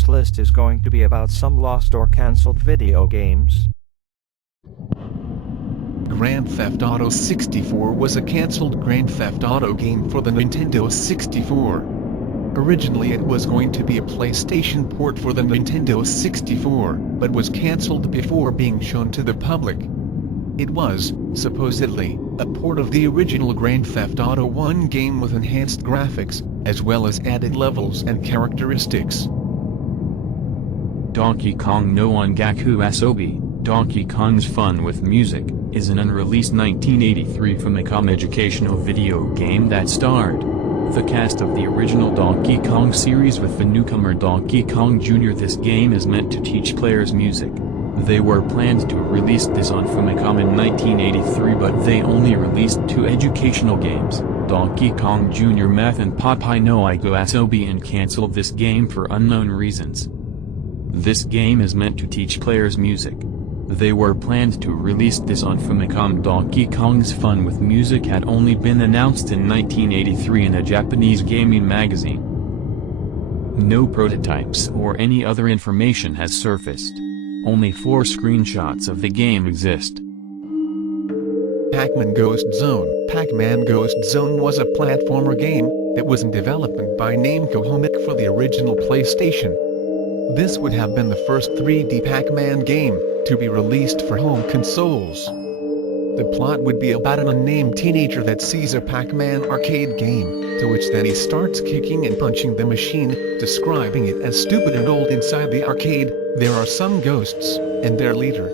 next list is going to be about some lost or cancelled video games. Grand Theft Auto 64 was a cancelled Grand Theft Auto game for the Nintendo 64. Originally it was going to be a PlayStation port for the Nintendo 64, but was cancelled before being shown to the public. It was, supposedly, a port of the original Grand Theft Auto 1 game with enhanced graphics, as well as added levels and characteristics. Donkey Kong no Ongaku Asobi, Donkey Kong's Fun with Music, is an unreleased 1983 Famicom educational video game that starred the cast of the original Donkey Kong series with the newcomer Donkey Kong Jr. This game is meant to teach players music. They were planned to release this on Famicom in 1983, but they only released 2 educational games, Donkey Kong Jr. Math and Popeye no Igo Asobi, and canceled this game for unknown reasons. This game is meant to teach players music. They were planned to release this on Famicom. Donkey Kong's Fun with Music had only been announced in 1983 in a Japanese gaming magazine. No prototypes or any other information has surfaced. Only 4 screenshots of the game exist. Pac-Man Ghost Zone. Pac-Man Ghost Zone was a platformer game that was in development by Namco Homic for the original PlayStation. This would have been the first 3D Pac-Man game to be released for home consoles. The plot would be about an unnamed teenager that sees a Pac-Man arcade game, to which then he starts kicking and punching the machine, describing it as stupid and old. Inside the arcade, there are some ghosts, and their leader.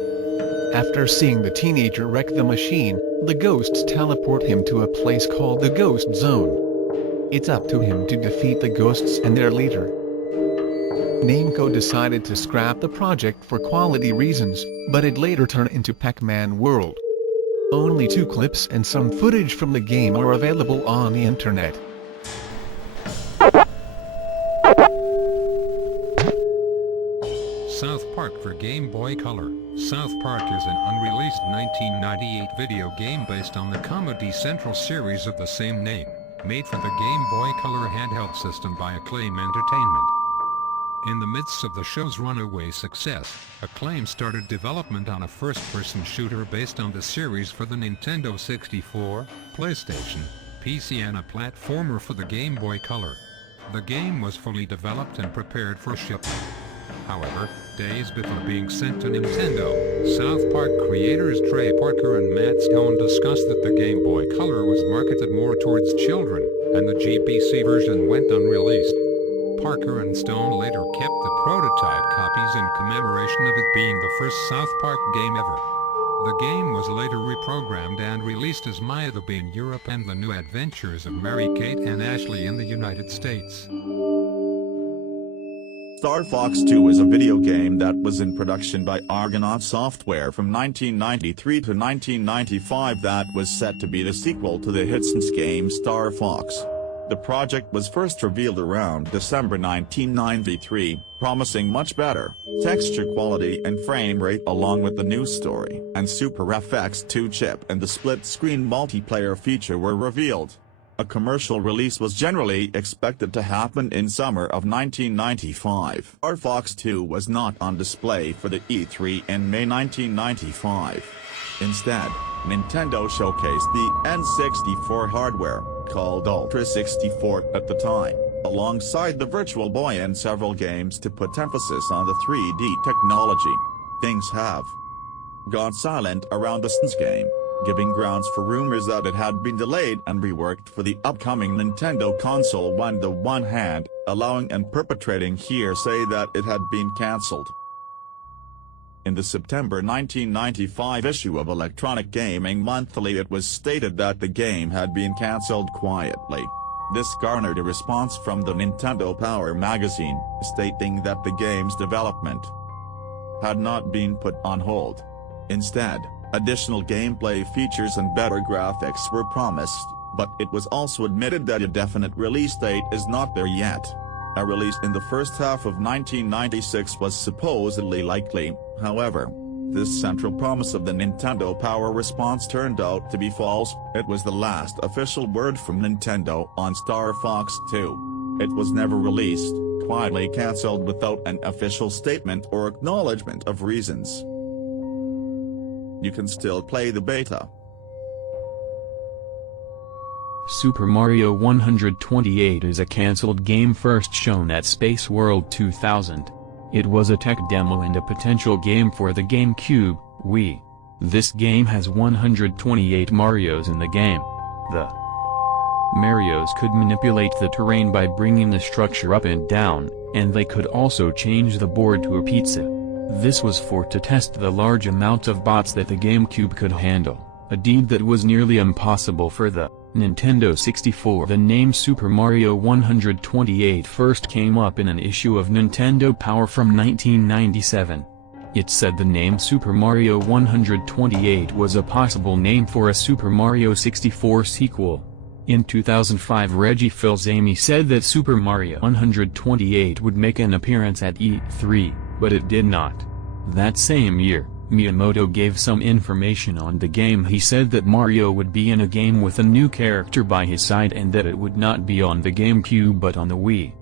After seeing the teenager wreck the machine, the ghosts teleport him to a place called the Ghost Zone. It's up to him to defeat the ghosts and their leader. Namco decided to scrap the project for quality reasons, but it later turned into Pac-Man World. Only 2 clips and some footage from the game are available on the internet. South Park for Game Boy Color. South Park is an unreleased 1998 video game based on the Comedy Central series of the same name, made for the Game Boy Color handheld system by Acclaim Entertainment. In the midst of the show's runaway success, Acclaim started development on a first-person shooter based on the series for the Nintendo 64, PlayStation, PC, and a platformer for the Game Boy Color. The game was fully developed and prepared for shipment. However, days before being sent to Nintendo, South Park creators Trey Parker and Matt Stone discussed that the Game Boy Color was marketed more towards children, and the GPC version went unreleased. Parker and Stone later kept the prototype copies in commemoration of it being the first South Park game ever. The game was later reprogrammed and released as Maya the Bee in Europe and The New Adventures of Mary-Kate and Ashley in the United States. Star Fox 2 is a video game that was in production by Argonaut Software from 1993 to 1995 that was set to be the sequel to the hit game Star Fox. The project was first revealed around December 1993, promising much better texture quality and frame rate along with the new story and Super FX2 chip, and the split-screen multiplayer feature were revealed. A commercial release was generally expected to happen in summer of 1995. Star Fox 2 was not on display for the E3 in May 1995. Instead, Nintendo showcased the N64 hardware, called Ultra 64 at the time, alongside the Virtual Boy and several games to put emphasis on the 3D technology. Things have gone silent around the SNES game, giving grounds for rumors that it had been delayed and reworked for the upcoming Nintendo console. On the one hand, allowing and perpetrating hearsay that it had been cancelled. In the September 1995 issue of Electronic Gaming Monthly, it was stated that the game had been cancelled quietly. This garnered a response from the Nintendo Power magazine, stating that the game's development had not been put on hold. Instead, additional gameplay features and better graphics were promised, but it was also admitted that a definite release date is not there yet. A release in the first half of 1996 was supposedly likely. However, this central promise of the Nintendo Power response turned out to be false. It was the last official word from Nintendo on Star Fox 2. It was never released, quietly cancelled without an official statement or acknowledgement of reasons. You can still play the beta. Super Mario 128 is a cancelled game first shown at Space World 2000. It was a tech demo and a potential game for the GameCube, Wii. This game has 128 Marios in the game. The Marios could manipulate the terrain by bringing the structure up and down, and they could also change the board to a pizza. This was to test the large amount of bots that the GameCube could handle, a deed that was nearly impossible for the Nintendo 64. The name Super Mario 128 first came up in an issue of Nintendo Power from 1997. It said the name Super Mario 128 was a possible name for a Super Mario 64 sequel. In 2005, Reggie Fils-Aimé said that Super Mario 128 would make an appearance at E3, but it did not. That same year, Miyamoto gave some information on the game. He said that Mario would be in a game with a new character by his side and that it would not be on the GameCube but on the Wii.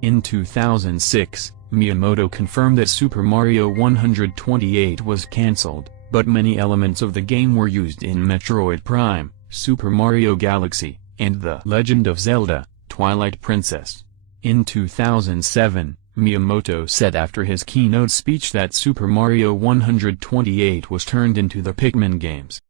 In 2006, Miyamoto confirmed that Super Mario 128 was cancelled, but many elements of the game were used in Metroid Prime, Super Mario Galaxy, and The Legend of Zelda: Twilight Princess. In 2007, Miyamoto said after his keynote speech that Super Mario 128 was turned into the Pac-Man games.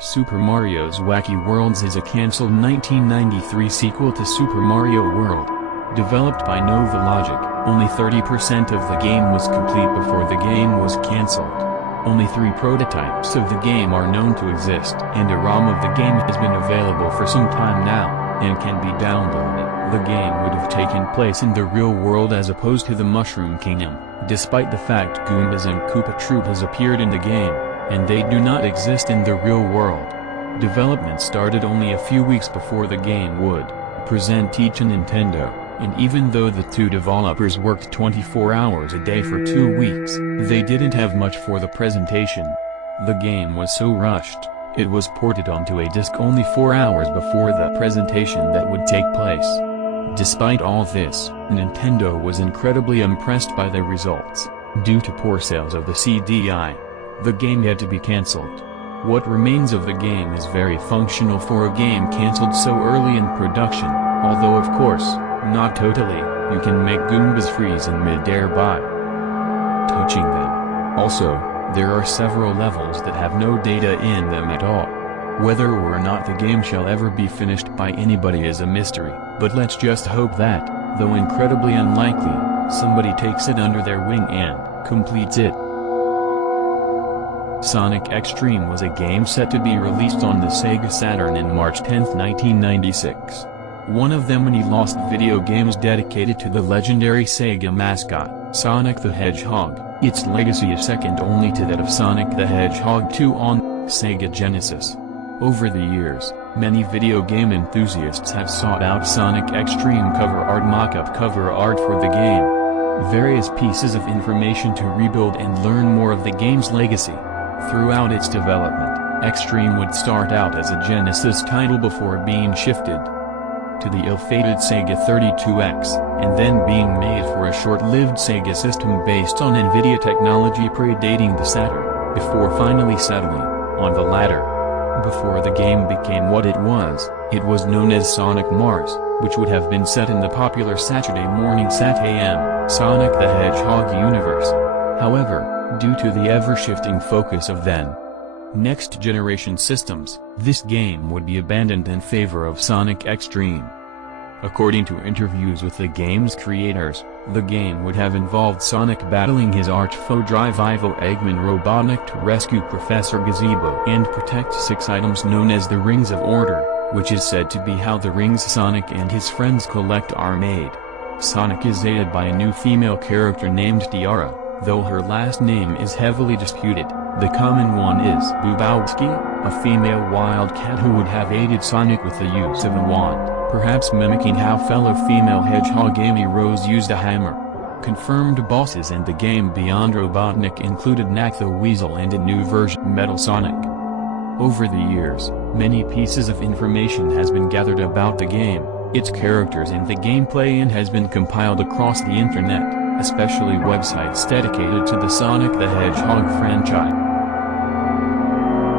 Super Mario's Wacky Worlds is a cancelled 1993 sequel to Super Mario World. Developed by Nova Logic, only 30% of the game was complete before the game was cancelled. Only 3 prototypes of the game are known to exist, and a ROM of the game has been available for some time now, and can be downloaded. The game would have taken place in the real world as opposed to the Mushroom Kingdom, despite the fact Goombas and Koopa Troopas appeared in the game, and they do not exist in the real world. Development started only a few weeks before the game would present to Nintendo, and even though the 2 developers worked 24 hours a day for 2 weeks, they didn't have much for the presentation. The game was so rushed, it was ported onto a disc only 4 hours before the presentation that would take place. Despite all this, Nintendo was incredibly impressed by the results. Due to poor sales of the CDI, the game had to be cancelled. What remains of the game is very functional for a game cancelled so early in production, although of course, not totally. You can make Goombas freeze in mid-air by touching them. Also, there are several levels that have no data in them at all. Whether or not the game shall ever be finished by anybody is a mystery, but let's just hope that, though incredibly unlikely, somebody takes it under their wing and completes it. Sonic X-treme was a game set to be released on the Sega Saturn in March 10, 1996. One of them many lost video games dedicated to the legendary Sega mascot, Sonic the Hedgehog. Its legacy is second only to that of Sonic the Hedgehog 2 on Sega Genesis. Over the years, many video game enthusiasts have sought out Sonic X-treme cover art mock-up cover art for the game. Various pieces of information to rebuild and learn more of the game's legacy. Throughout its development, X-treme would start out as a Genesis title before being shifted to the ill-fated Sega 32X, and then being made for a short-lived Sega system based on NVIDIA technology predating the Saturn, before finally settling on the latter. Before the game became what it was known as Sonic Mars, which would have been set in the popular Saturday morning Sat.AM, Sonic the Hedgehog universe. However, due to the ever-shifting focus of then next-generation systems, this game would be abandoned in favor of Sonic X-treme. According to interviews with the game's creators, the game would have involved Sonic battling his arch-foe Drive-Ivo Eggman Robotnik to rescue Professor Gazebo and protect 6 items known as the Rings of Order, which is said to be how the rings Sonic and his friends collect are made. Sonic is aided by a new female character named Tiara, though her last name is heavily disputed. The common one is Bubowski, a female wildcat who would have aided Sonic with the use of a wand, perhaps mimicking how fellow female hedgehog Amy Rose used a hammer. Confirmed bosses in the game beyond Robotnik included Knack the Weasel and a new version Metal Sonic. Over the years, many pieces of information has been gathered about the game, its characters and the gameplay and has been compiled across the internet, especially websites dedicated to the Sonic the Hedgehog franchise.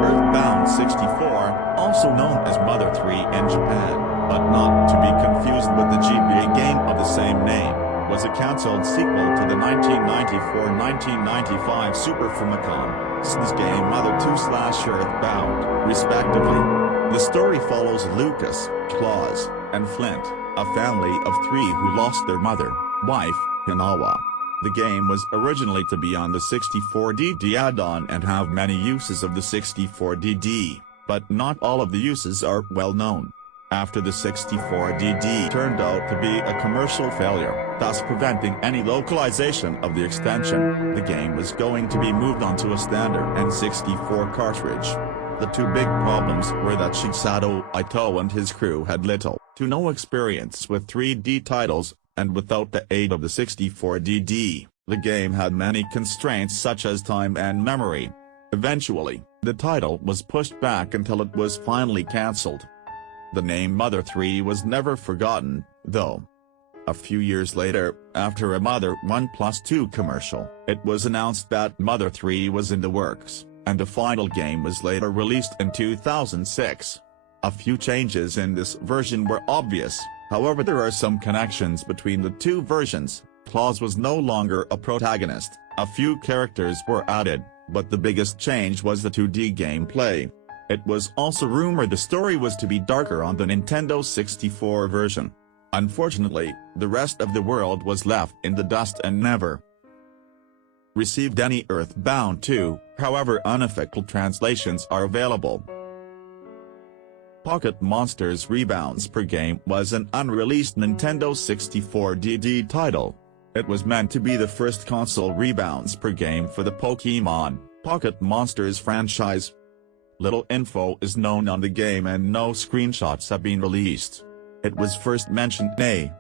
Earthbound 64, also known as Mother 3 in Japan, but not to be confused with the GBA game of the same name, was a cancelled sequel to the 1994-1995 Super Famicom SNES game Mother 2/Earthbound, respectively. The story follows Lucas, Claus, and Flint, a family of 3 who lost their mother, wife, Hinawa. The game was originally to be on the 64DD add-on and have many uses of the 64DD, but not all of the uses are well known. After the 64DD turned out to be a commercial failure, thus preventing any localization of the extension, the game was going to be moved onto a standard N64 cartridge. The two big problems were that Shigesato Ito and his crew had little to no experience with 3D titles, and without the aid of the 64DD, the game had many constraints such as time and memory. Eventually, the title was pushed back until it was finally cancelled. The name Mother 3 was never forgotten, though. A few years later, after a Mother 1+2 commercial, it was announced that Mother 3 was in the works, and the final game was later released in 2006. A few changes in this version were obvious, however there are some connections between the two versions. Claus was no longer a protagonist, a few characters were added, but the biggest change was the 2D gameplay. It was also rumored the story was to be darker on the Nintendo 64 version. Unfortunately, the rest of the world was left in the dust and never received any Earthbound 2, however unofficial translations are available. Pocket Monsters Rebounds per Game was an unreleased Nintendo 64 DD title. It was meant to be the first console rebounds per game for the Pokémon Pocket Monsters franchise. Little info is known on the game and no screenshots have been released. It was first mentioned in a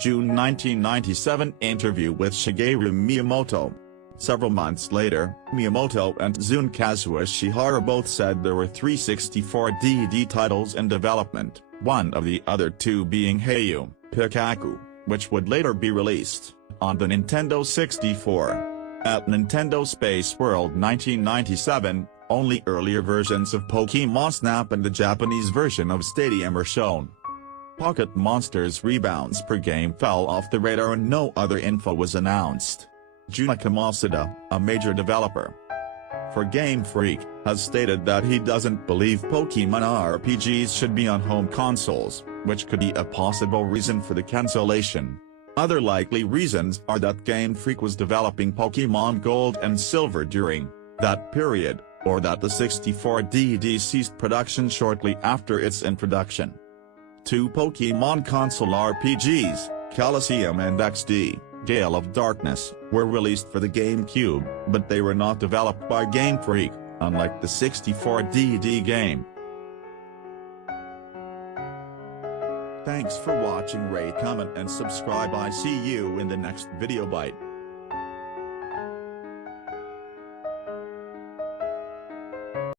June 1997 interview with Shigeru Miyamoto. Several months later, Miyamoto and Zune Kazuya Shihara both said there were 3 64DD titles in development, one of the other two being Heiyu Pikachu, which would later be released on the Nintendo 64. At Nintendo Space World 1997, only earlier versions of Pokémon Snap and the Japanese version of Stadium are shown. Pocket Monsters Rebounds per Game fell off the radar and no other info was announced. Junaka Masuda, a major developer for Game Freak, has stated that he doesn't believe Pokémon RPGs should be on home consoles, which could be a possible reason for the cancellation. Other likely reasons are that Game Freak was developing Pokémon Gold and Silver during that period, or that the 64DD ceased production shortly after its introduction. 2 Pokémon console RPGs, Colosseum and XD, Gale of Darkness, were released for the GameCube, but they were not developed by Game Freak, unlike the 64DD game. Thanks for watching. Rate, comment and subscribe. I see you in the next video. Bye.